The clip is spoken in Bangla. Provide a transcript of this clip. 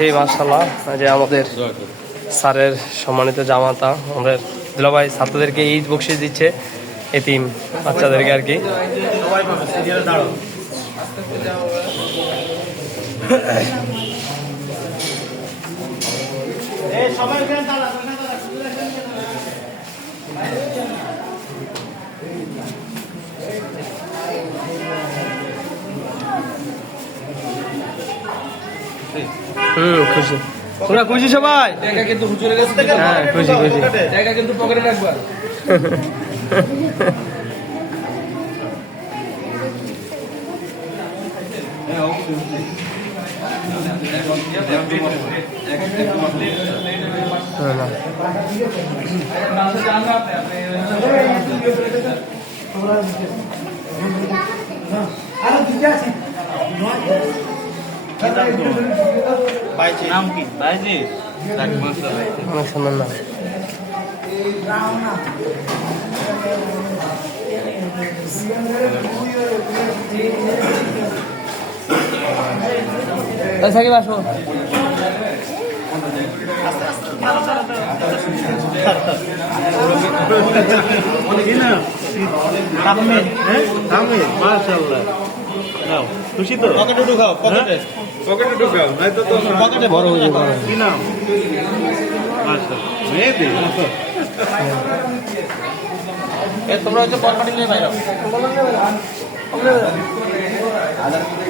জি মাশাআল্লাহ, যে আমাদের স্যারের সম্মানিত জামাতা আমাদের দুলাভাই ছাত্রদেরকে ঈদ বকশিশ দিচ্ছে, এতিম বাচ্চাদেরকে আর কি। খুশি, তোমরা খুশি সবাই? টাকা কিন্তু হুজুরের কাছে থেকে হ্যাঁ খুশি খুশি। টাকা কিন্তু পকেটে রাখবা। নাম কি ভাইজি? অনেক সুন্দর না? সাকিব আসো। খুশি তো? পকেটে ঢুকাও, পকেটে পকেটে ঢুকাও, নাই তো পকেটে বড় হয়ে যাবে। কি নাম? আচ্ছা মেহেদি। তোমরা হচ্ছে পকেটে নিয়ে বাইরে